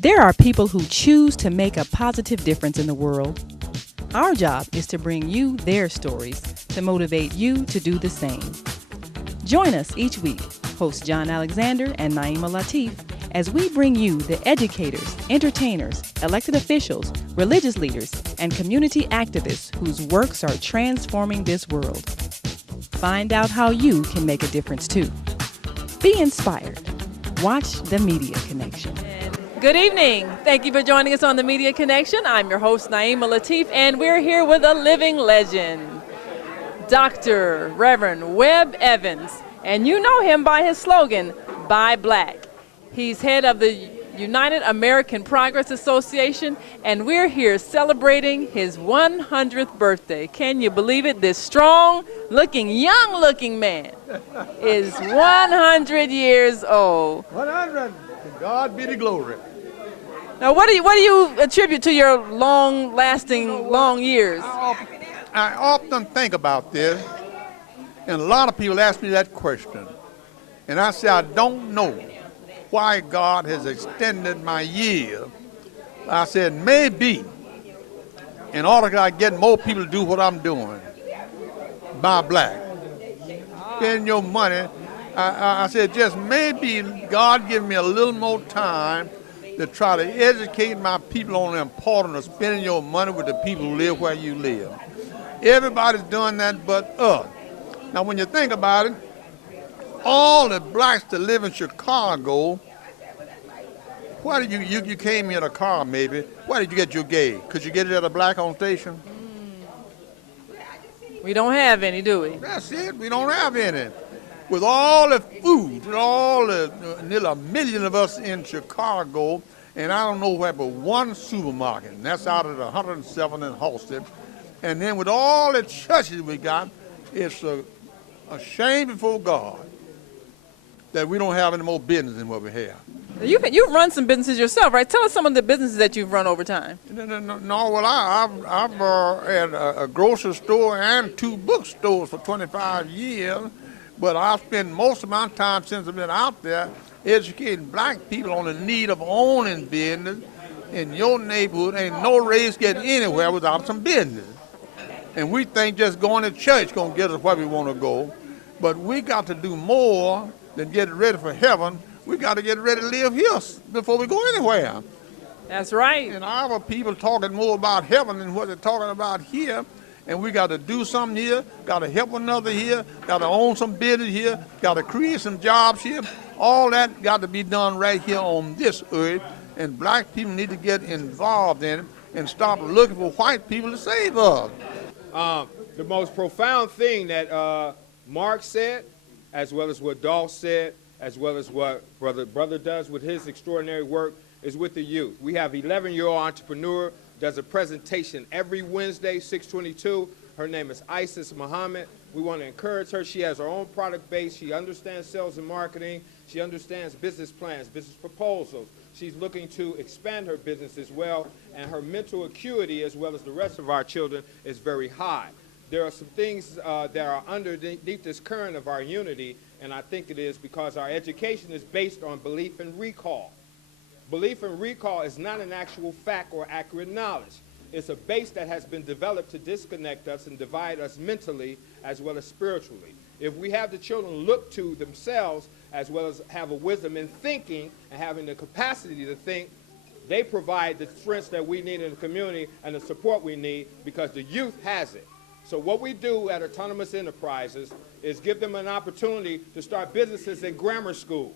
There are people who choose to make a positive difference in the world. Our job is to bring you their stories to motivate you to do the same. Join us each week, host John Alexander and Naima Latif, as we bring you the educators, entertainers, elected officials, religious leaders, and community activists whose works are transforming this world. Find out how you can make a difference too. Be inspired. Watch The Media Connection. Good evening. Thank you for joining us on The Media Connection. I'm your host, Naima Latif, and we're here with a living legend, Dr. Reverend Webb Evans. And you know him by his slogan, Buy Black. He's head of the United American Progress Association, and we're here celebrating his 100th birthday. Can you believe it? This strong-looking, young-looking man is 100 years old. 100. To God be the glory. Now, what do you attribute to your long-lasting, long years? I often think about this, and a lot of people ask me that question. And I say, I don't know why God has extended my years. I said, maybe in order to get more people to do what I'm doing, buy black. Spend your money. I said, just maybe God give me a little more time to try to educate my people on the importance of spending your money with the people who live where you live. Everybody's doing that but us. Now, when you think about it, all the blacks that live in Chicago, why did you came in a car maybe? Why did you get your gauge? Could you get it at a black-owned station? We don't have any, do we? That's it. We don't have any. With all the food, with all the nearly 1 million of us in Chicago, and I don't know where but one supermarket, and that's out of the 107 in Halstead. And then with all the churches we got, it's a shame before God that we don't have any more business than what we have. You've run some businesses yourself, right? Tell us some of the businesses that you've run over time. No, well, I've had a grocery store and 2 bookstores for 25 years, but I've spent most of my time since I've been out there educating black people on the need of owning business. In your neighborhood, ain't no race getting anywhere without some business. And we think just going to church going to get us where we want to go, but we got to do more than get ready for heaven. We got to get ready to live here before we go anywhere. That's right. And our people talking more about heaven than what they're talking about here. And we got to do something here, got to help one another here, got to own some business here, got to create some jobs here. All that got to be done right here on this earth. And black people need to get involved in it and stop looking for white people to save us. The most profound thing that Mark said, as well as what Dolph said, as well as what Brother does with his extraordinary work, is with the youth. We have 11-year-old entrepreneur, does a presentation every Wednesday, 6:22. Her name is Isis Muhammad. We want to encourage her. She has her own product base. She understands sales and marketing. She understands business plans, business proposals. She's looking to expand her business as well, and her mental acuity, as well as the rest of our children, is very high. There are some things that are underneath this current of our unity, and I think it is because our education is based on belief and recall. Belief and recall is not an actual fact or accurate knowledge. It's a base that has been developed to disconnect us and divide us mentally as well as spiritually. If we have the children look to themselves as well as have a wisdom in thinking and having the capacity to think, they provide the strengths that we need in the community and the support we need because the youth has it. So what we do at Autonomous Enterprises is give them an opportunity to start businesses in grammar school.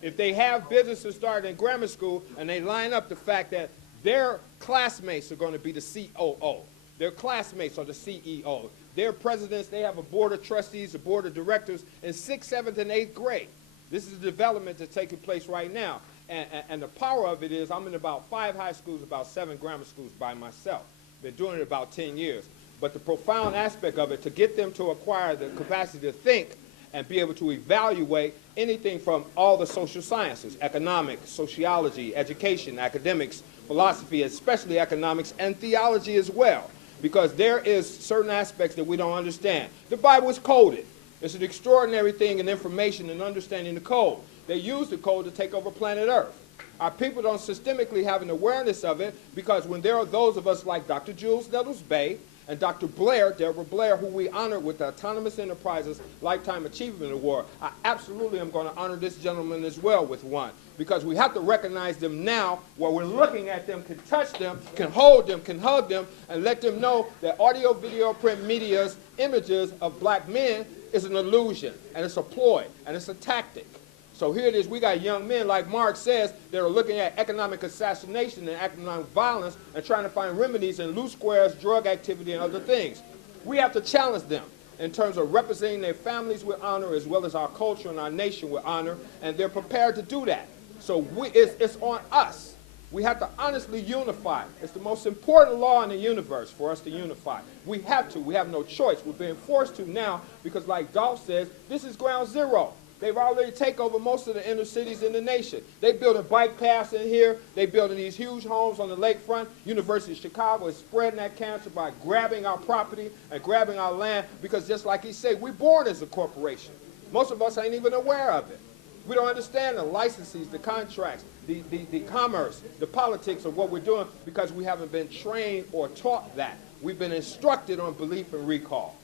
If they have businesses started in grammar school and they line up the fact that their classmates are going to be the COO, their classmates are the CEO, their presidents, they have a board of trustees, a board of directors in 6th, 7th, and 8th grade. This is a development that's taking place right now. And the power of it is I'm in about 5 high schools, about 7 grammar schools by myself. Been doing it about 10 years. But the profound aspect of it, to get them to acquire the capacity to think and be able to evaluate anything from all the social sciences, economics, sociology, education, academics, philosophy, especially economics, and theology as well. Because there is certain aspects that we don't understand. The Bible is coded. It's an extraordinary thing in information and understanding the code. They use the code to take over planet Earth. Our people don't systemically have an awareness of it, because when there are those of us like Dr. Jules Nettles Bay and Dr. Blair, Deborah Blair, who we honor with the Autonomous Enterprises Lifetime Achievement Award, I absolutely am going to honor this gentleman as well with one, because we have to recognize them now while we're looking at them, can touch them, can hold them, can hug them, and let them know that audio, video, print media's images of black men is an illusion, and it's a ploy, and it's a tactic. So here it is, we got young men, like Mark says, that are looking at economic assassination and economic violence and trying to find remedies in loose squares, drug activity, and other things. We have to challenge them in terms of representing their families with honor, as well as our culture and our nation with honor, and they're prepared to do that. So it's on us. We have to honestly unify. It's the most important law in the universe for us to unify. We have to. We have no choice. We're being forced to now because, like Dolph says, this is ground zero. They've already taken over most of the inner cities in the nation. They building bike paths in here. They building these huge homes on the lakefront. University of Chicago is spreading that cancer by grabbing our property and grabbing our land, because just like he said, we're born as a corporation. Most of us ain't even aware of it. We don't understand the licenses, the contracts, the commerce, the politics of what we're doing, because we haven't been trained or taught that. We've been instructed on belief and recall.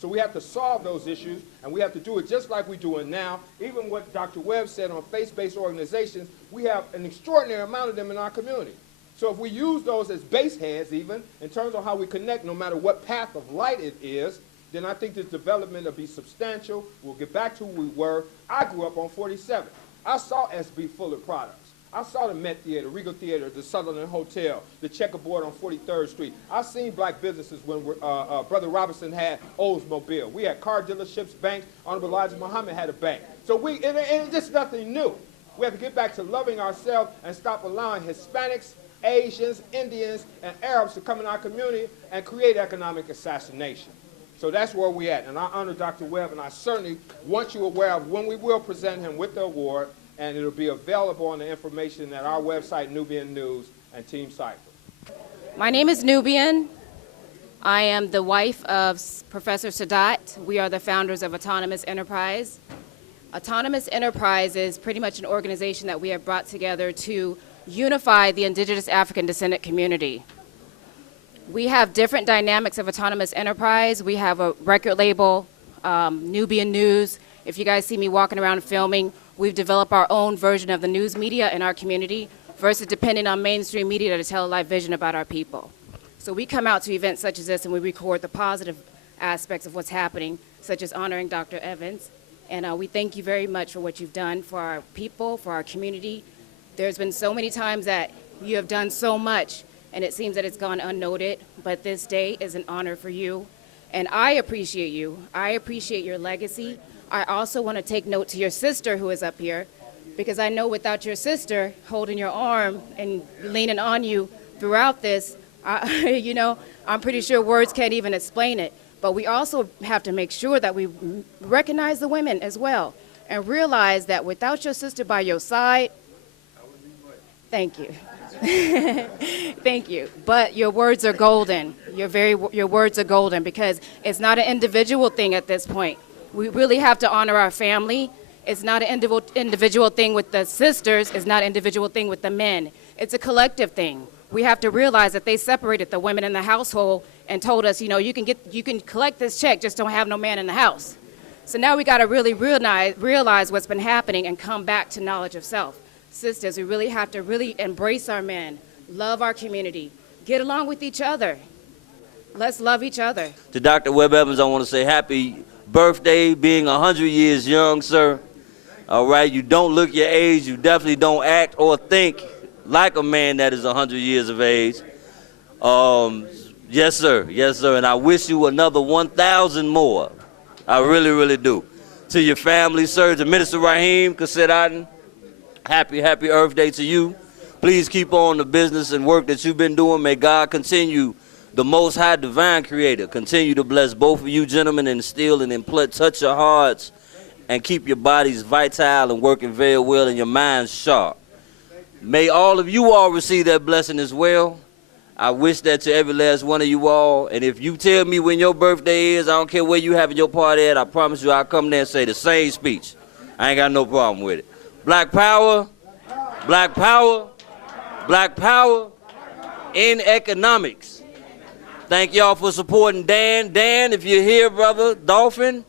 So we have to solve those issues, and we have to do it just like we're doing now. Even what Dr. Webb said on faith-based organizations, we have an extraordinary amount of them in our community. So if we use those as base heads, even, in terms of how we connect, no matter what path of light it is, then I think this development will be substantial. We'll get back to who we were. I grew up on 47. I saw SB Fuller products. I saw the Met Theater, Regal Theater, the Sutherland Hotel, the Checkerboard on 43rd Street. I've seen black businesses when Brother Robinson had Oldsmobile. We had car dealerships, banks. Honorable Elijah Muhammad had a bank. So and it's just nothing new. We have to get back to loving ourselves and stop allowing Hispanics, Asians, Indians, and Arabs to come in our community and create economic assassination. So that's where we're at. And I honor Dr. Webb, and I certainly want you aware of when we will present him with the award, and it'll be available on the information at our website, Nubian News, and Team Cypher. My name is Nubian. I am the wife of Professor Sadat. We are the founders of Autonomous Enterprise. Autonomous Enterprise is pretty much an organization that we have brought together to unify the indigenous African descendant community. We have different dynamics of Autonomous Enterprise. We have a record label, Nubian News. If you guys see me walking around filming, we've developed our own version of the news media in our community versus depending on mainstream media to tell a live vision about our people. So we come out to events such as this and we record the positive aspects of what's happening, such as honoring Dr. Evans. And we thank you very much for what you've done for our people, for our community. There's been so many times that you have done so much, and it seems that it's gone unnoted, but this day is an honor for you. And I appreciate you. I appreciate your legacy. I also want to take note to your sister who is up here, because I know without your sister holding your arm and leaning on you throughout this, I'm pretty sure words can't even explain it. But we also have to make sure that we recognize the women as well and realize that without your sister by your side, thank you. Thank you. But your words are golden. Your words are golden, because it's not an individual thing at this point. We really have to honor our family. It's not an individual thing with the sisters. It's not an individual thing with the men. It's a collective thing. We have to realize that they separated the women in the household and told us, you can collect this check, just don't have no man in the house. So now we got to really realize what's been happening and come back to knowledge of self. Sisters, we really have to really embrace our men, love our community, get along with each other. Let's love each other. To Dr. Webb Evans, I want to say happy birthday, being 100 years young, sir. All right, you don't look your age. You definitely don't act or think like a man that is 100 years of age. Yes, sir. Yes, sir. And I wish you another 1,000 more. I really, really do. To your family, sir, to Minister Raheem Kasset-Aden, happy Earth Day to you. Please keep on the business and work that you've been doing. May God continue, the Most High Divine Creator, continue to bless both of you gentlemen and instill and touch your hearts and keep your bodies vital and working very well and your minds sharp. May all of you all receive that blessing as well. I wish that to every last one of you all. And if you tell me when your birthday is, I don't care where you having your party at, I promise you I'll come there and say the same speech. I ain't got no problem with it. Black power, Black power, black power in economics. Thank y'all for supporting Dan. Dan, if you're here, brother, Dolphin,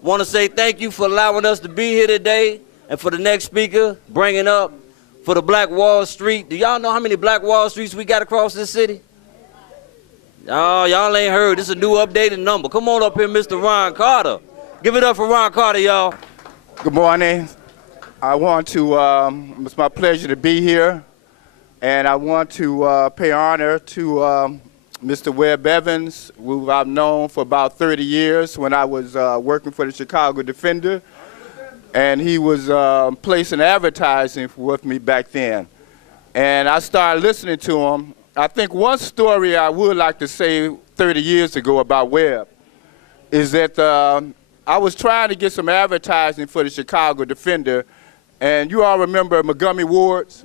want to say thank you for allowing us to be here today, and for the next speaker, bringing up for the Black Wall Street. Do y'all know how many Black Wall Streets we got across this city? Oh, y'all ain't heard. This is a new updated number. Come on up here, Mr. Ron Carter. Give it up for Ron Carter, y'all. Good morning. I want to, it's my pleasure to be here, and I want to pay honor to Mr. Webb Evans, who I've known for about 30 years when I was working for the Chicago Defender, and he was placing advertising with me back then. And I started listening to him. I think one story I would like to say 30 years ago about Webb is that I was trying to get some advertising for the Chicago Defender, and you all remember Montgomery Wards?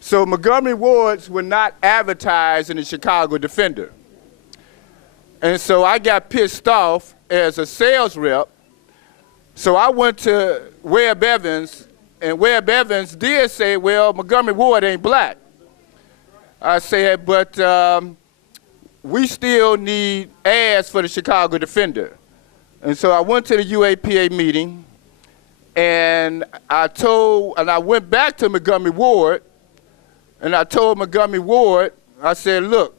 So Montgomery Wards were not advertised in the Chicago Defender. And so I got pissed off as a sales rep. So I went to Webb Evans, and Webb Evans did say, well, Montgomery Ward ain't black. I said, but we still need ads for the Chicago Defender. And so I went to the UAPA meeting, and I went back to Montgomery Ward, and I told Montgomery Ward, I said, look,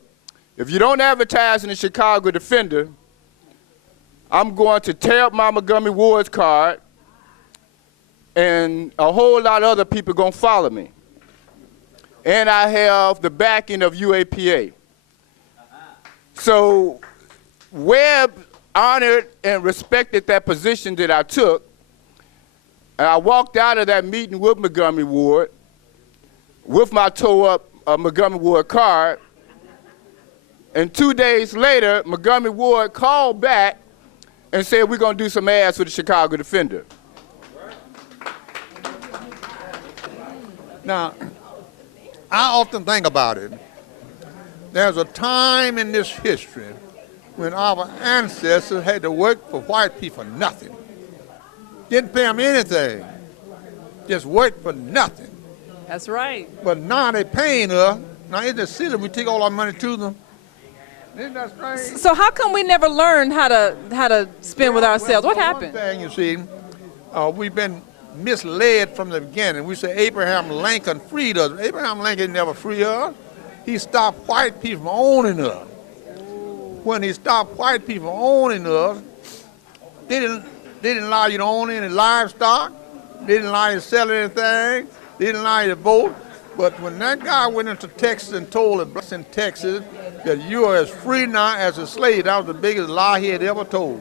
if you don't advertise in the Chicago Defender, I'm going to tear up my Montgomery Ward's card, and a whole lot of other people are going to follow me. And I have the backing of UAPA. So Webb honored and respected that position that I took, and I walked out of that meeting with Montgomery Ward with my tore-up Montgomery Ward card, and 2 days later, Montgomery Ward called back and said, we're going to do some ads for the Chicago Defender. Now, I often think about it. There's a time in this history when our ancestors had to work for white people for nothing. Didn't pay them anything. Just worked for nothing. That's right. But now they're paying us. Now in the city, we take all our money to them. Isn't that strange? So how come we never learned how to spend with ourselves? What happened? One thing, you see, we've been misled from the beginning. We say Abraham Lincoln freed us. Abraham Lincoln never freed us. He stopped white people from owning us. When he stopped white people from owning us, they didn't allow you to own any livestock. They didn't allow you to sell anything. They didn't allow you to vote. But when that guy went into Texas and told the blacks in Texas that you are as free now as a slave, that was the biggest lie he had ever told.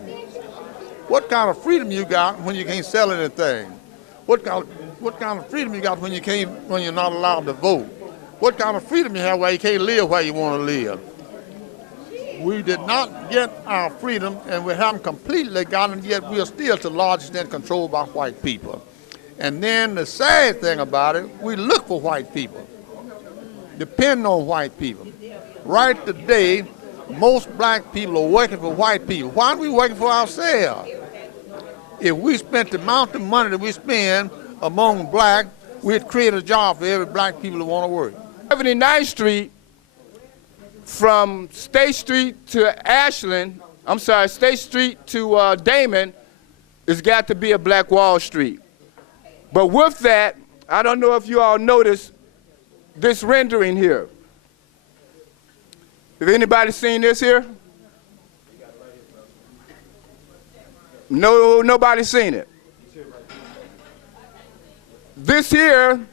What kind of freedom you got when you can't sell anything? What kind of freedom you got when you're not allowed to vote? What kind of freedom you have where you can't live where you want to live? We did not get our freedom, and we haven't completely gotten it yet. We are still to a large extent controlled by white people. And then the sad thing about it, we look for white people, depend on white people. Right today, most black people are working for white people. Why aren't we working for ourselves? If we spent the amount of money that we spend among black, we'd create a job for every black people that want to work. 79th Street from State Street to State Street to Damon has got to be a Black Wall Street. But with that, I don't know if you all noticed this rendering here. Have anybody seen this here? No, nobody's seen it. This here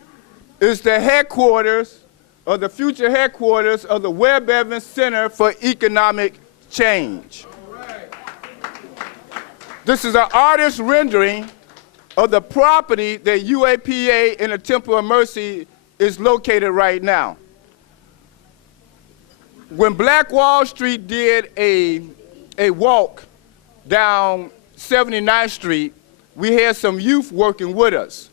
is the headquarters, or the future headquarters of the Webb Evans Center for Economic Change. This is an artist rendering of the property that UAPA in the Temple of Mercy is located right now. When Black Wall Street did a walk down 79th Street, we had some youth working with us.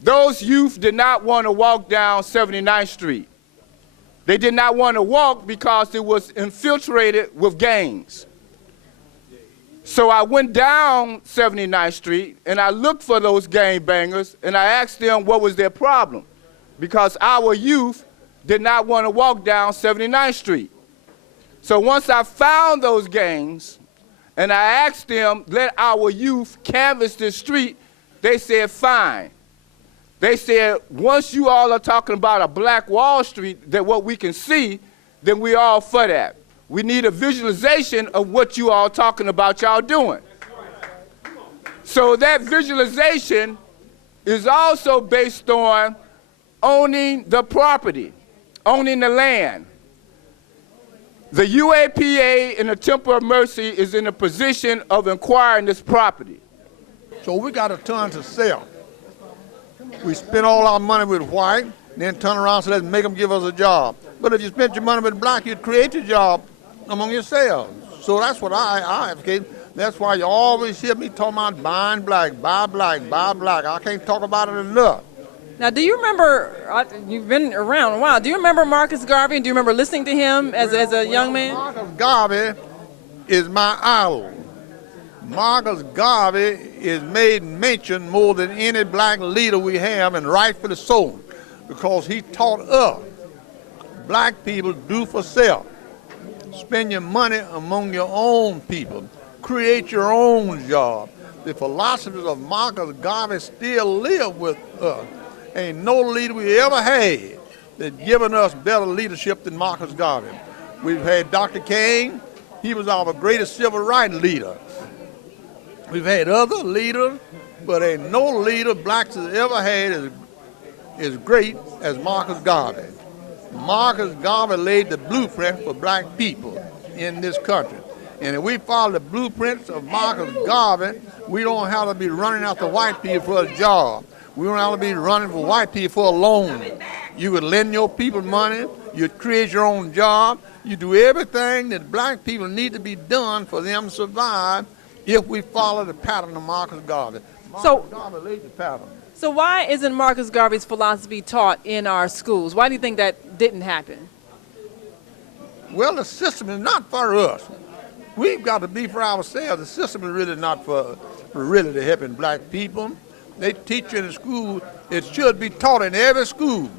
Those youth did not want to walk down 79th Street. They did not want to walk because it was infiltrated with gangs. So I went down 79th Street and I looked for those gangbangers and I asked them what was their problem, because our youth did not want to walk down 79th Street. So once I found those gangs and I asked them, let our youth canvass this street, they said, fine. They said, once you all are talking about a Black Wall Street, that what we can see, then we all for that. We need a visualization of what you all talking about y'all doing. So that visualization is also based on owning the property, owning the land. The UAPA and the Temple of Mercy is in a position of acquiring this property. So we got to turn to self. We spend all our money with white, then turn around and say, let's make them give us a job. But if you spent your money with black, you'd create your job among yourselves. So that's what I advocate. That's why you always hear me talking about buying black, buy black, buy black. I can't talk about it enough. Now, do you remember, you've been around a while, do you remember Marcus Garvey, and do you remember listening to him as a young man? Marcus Garvey is my idol. Marcus Garvey is made mention more than any black leader we have, and rightfully so, because he taught us, black people, do for self. Spend your money among your own people. Create your own job. The philosophies of Marcus Garvey still live with us. Ain't no leader we ever had that given us better leadership than Marcus Garvey. We've had Dr. King. He was our greatest civil rights leader. We've had other leaders, but ain't no leader blacks has ever had as great as Marcus Garvey. Marcus Garvey laid the blueprint for black people in this country. And if we follow the blueprints of Marcus Garvey, we don't have to be running after white people for a job. We don't have to be running for white people for a loan. You would lend your people money, you'd create your own job, you do everything that black people need to be done for them to survive if we follow the pattern of Marcus Garvey. Marcus Garvey laid the pattern. So why isn't Marcus Garvey's philosophy taught in our schools? Why do you think that didn't happen? Well, the system is not for us. We've got to be for ourselves. The system is really not for really to helping black people. They teach in the school, it should be taught in every school.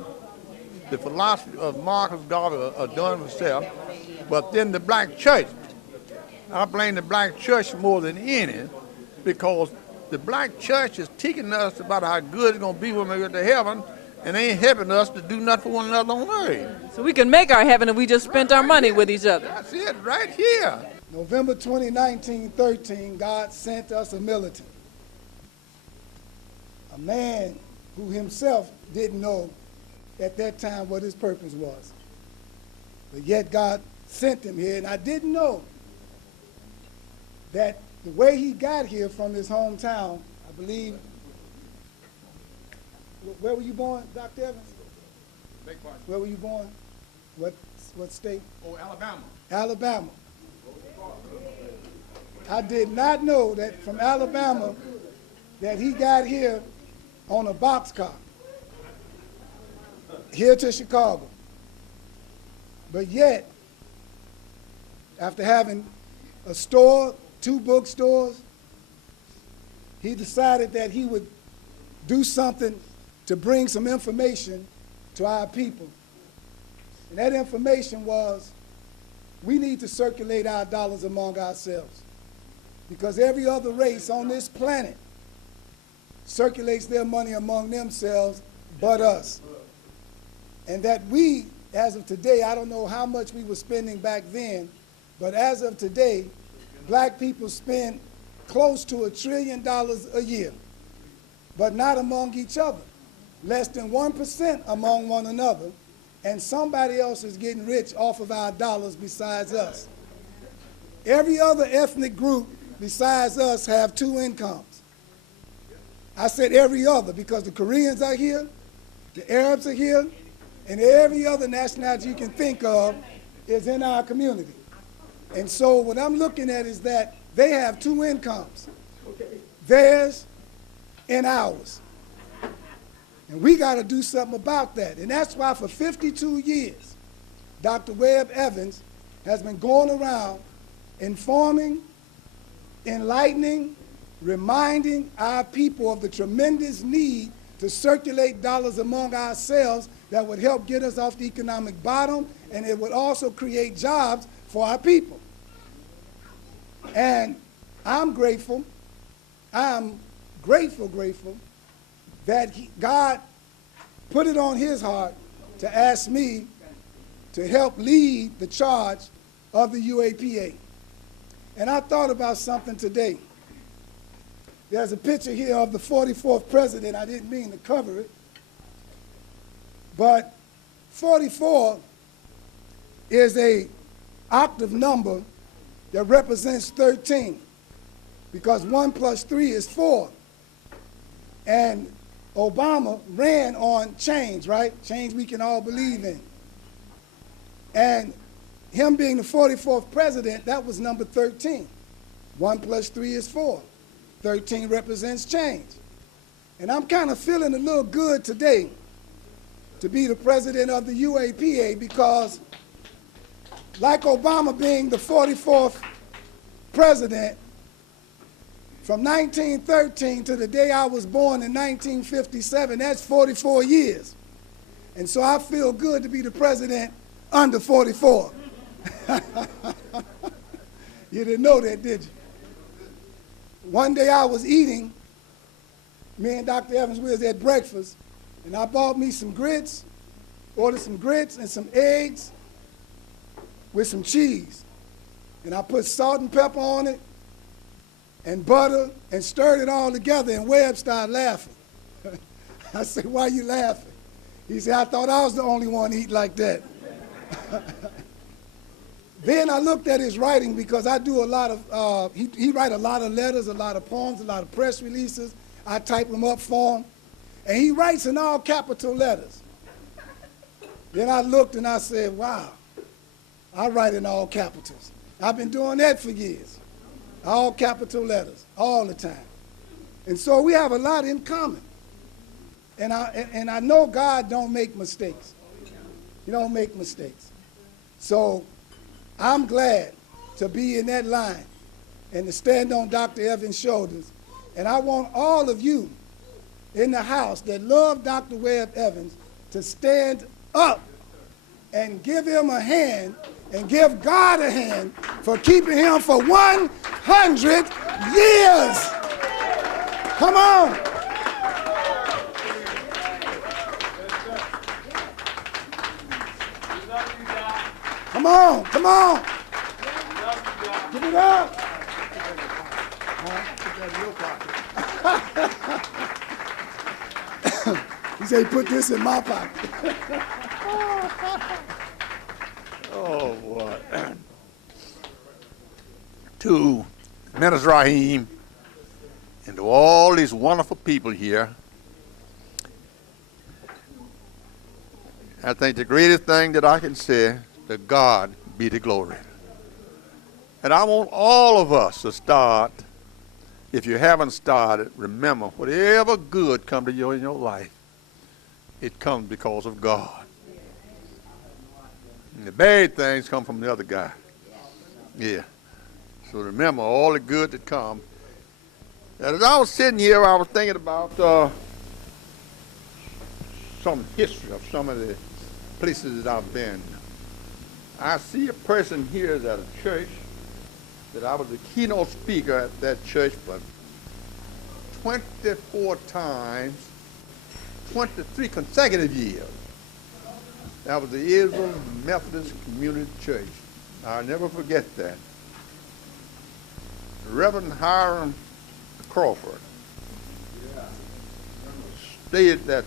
The philosophy of Marcus Garvey are done for self. But then the black church, I blame the black church more than any, because the black church is teaching us about how good it's going to be when we get to heaven, and they ain't helping us to do nothing for one another on earth. So we can make our heaven if we just spent our money with each other. That's it, right here. November 20, 1913, God sent us a militant. A man who himself didn't know at that time what his purpose was. But yet God sent him here, and I didn't know that the way he got here from his hometown, I believe, where were you born, Dr. Evans? Where were you born? What state? Oh, Alabama. Alabama. I did not know that from Alabama that he got here on a boxcar, here to Chicago. But yet, after having a store, 2 bookstores, he decided that he would do something to bring some information to our people. And that information was, we need to circulate our dollars among ourselves, because every other race on this planet circulates their money among themselves but us. And that we, as of today, I don't know how much we were spending back then, but as of today, black people spend close to $1 trillion a year, but not among each other. Less than 1% among one another, and somebody else is getting rich off of our dollars besides us. Every other ethnic group besides us have 2 incomes. I said every other because the Koreans are here, the Arabs are here, and every other nationality you can think of is in our community. And so what I'm looking at is that they have 2 incomes, theirs and ours. And we got to do something about that. And that's why for 52 years, Dr. Webb Evans has been going around informing enlightening, reminding our people of the tremendous need to circulate dollars among ourselves that would help get us off the economic bottom, and it would also create jobs for our people. And I'm grateful that God put it on his heart to ask me to help lead the charge of the UAPA. And I thought about something today. There's a picture here of the 44th president. I didn't mean to cover it. But 44 is an octave number that represents 13, because 1 plus 3 is 4. And Obama ran on change, right? Change we can all believe in. And him being the 44th president, that was number 13. 1 plus 3 is 4. 13 represents change. And I'm kind of feeling a little good today to be the president of the UAPA, because like Obama being the 44th president, from 1913 to the day I was born in 1957, that's 44 years. And so I feel good to be the president under 44. You didn't know that, did you? One day I was eating, me and Dr. Evans, we was at breakfast, and I bought me some grits, ordered some grits and some eggs with some cheese. And I put salt and pepper on it and butter and stirred it all together, and Webb started laughing. I said, "Why are you laughing?" He said, "I thought I was the only one to eat like that." Then I looked at his writing, because I do a lot of, he write a lot of letters, a lot of poems, a lot of press releases. I type them up for him. And he writes in all capital letters. Then I looked and I said, wow, I write in all capitals. I've been doing that for years. All capital letters, all the time. And so we have a lot in common. And I know God don't make mistakes. He don't make mistakes. So I'm glad to be in that line and to stand on Dr. Evans' shoulders. And I want all of you in the house that love Dr. Webb Evans to stand up and give him a hand and give God a hand for keeping him for 100 years. Come on. Come on, come on. Give it up. He said, put this in my pocket. Oh, boy. To Minister Raheem and to all these wonderful people here, I think the greatest thing that I can say, to God be the glory. And I want all of us to start. If you haven't started, remember, whatever good comes to you in your life, it comes because of God. And the bad things come from the other guy. Yeah. So remember all the good that comes. And as I was sitting here, I was thinking about some history of some of the places that I've been. I see a person here at a church that I was the keynote speaker at that church for 24 times, 23 consecutive years. That was the Israel Methodist Community Church. I'll never forget that. Reverend Hiram Crawford stated that,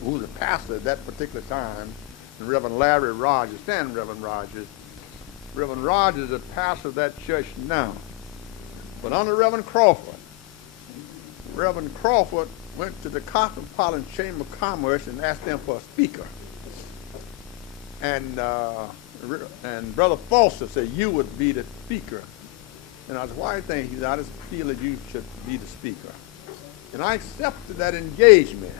who was the pastor at that particular time, and Reverend Larry Rogers, then Reverend Rogers. Reverend Rogers is the pastor of that church now. But under Reverend Crawford went to the Cosmopolitan Chamber of Commerce and asked them for a speaker. And Brother Foster said, you would be the speaker. And I said, why do you think? He said, I just feel that you should be the speaker. And I accepted that engagement.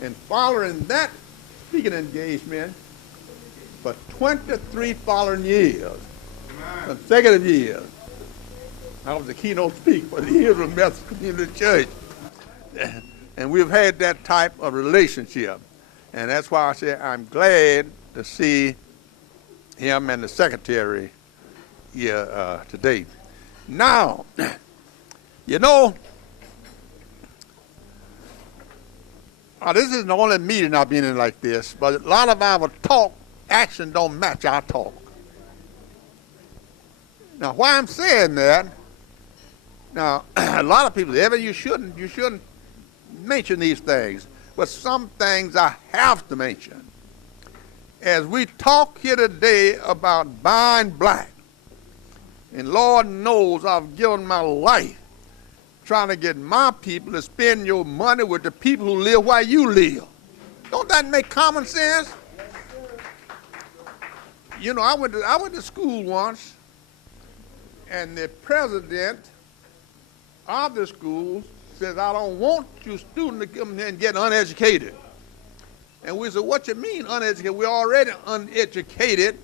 And following that speaking engagement, for 23 following years, consecutive years, I was the keynote speaker for the Israel Methodist Community Church. And we've had that type of relationship. And that's why I say I'm glad to see him and the secretary here today. Now, you know, this isn't the only meeting I've been in like this, but a lot of our talk, action don't match our talk. Now, why I'm saying that, now, a lot of people say, you shouldn't mention these things, but some things I have to mention. As we talk here today about buying black, and Lord knows I've given my life trying to get my people to spend your money with the people who live where you live. Don't that make common sense? You know, I went to school once, and the president of the school says, I don't want you students to come here and get uneducated. And we said, what you mean uneducated? We're already uneducated,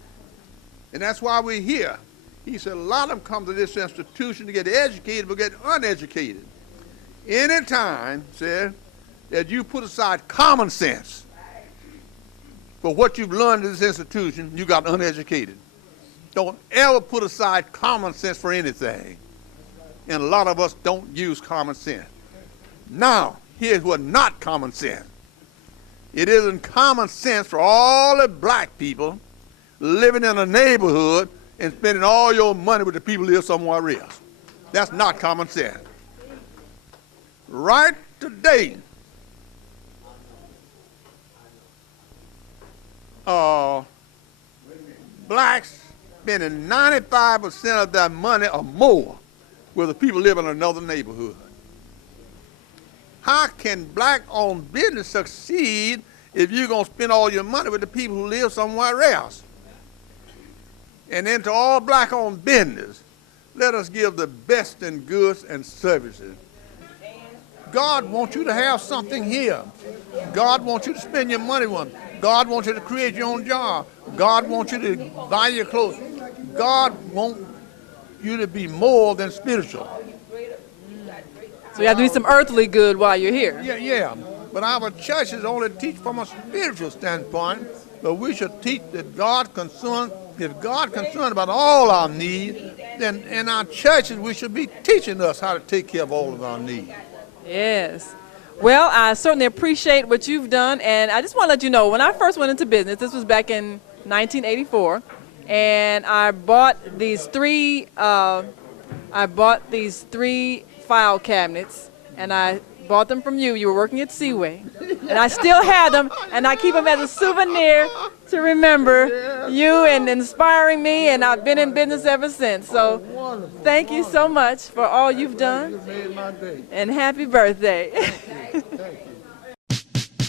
and that's why we're here. He said, a lot of them come to this institution to get educated but get uneducated. Anytime, said, that you put aside common sense for what you've learned in this institution, you got uneducated. Don't ever put aside common sense for anything. And a lot of us don't use common sense. Now, here's what not common sense. It isn't common sense for all the black people living in a neighborhood and spending all your money with the people who live somewhere else. That's not common sense. Right today, blacks spending 95% of their money or more with the people living in another neighborhood. How can black-owned business succeed if you're going to spend all your money with the people who live somewhere else? And then to all black-owned business, let us give the best in goods and services. God wants you to have something here. God wants you to spend your money on. God wants you to create your own job. God wants you to buy your clothes. God wants you to be more than spiritual. So you have to do some earthly good while you're here. Yeah. But our churches only teach from a spiritual standpoint, but we should teach that if God concerned about all our needs, then in our churches we should be teaching us how to take care of all of our needs. Yes. Well, I certainly appreciate what you've done, and I just want to let you know, when I first went into business, this was back in 1984, and I bought these three file cabinets, and I bought them from you. You were working at Seaway, and I still had them, and I keep them as a souvenir to remember you and inspiring me, and I've been in business ever since. So thank you so much for all you've done, and happy birthday.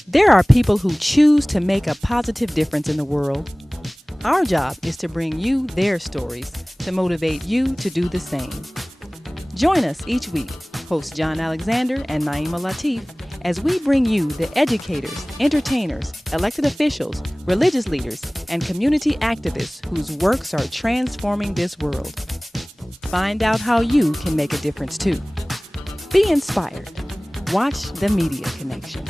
There are people who choose to make a positive difference in the world. Our job is to bring you their stories to motivate you to do the same. Join us each week, host John Alexander and Naima Latif, as we bring you the educators, entertainers, elected officials, religious leaders, and community activists whose works are transforming this world. Find out how you can make a difference too. Be inspired. Watch The Media Connection.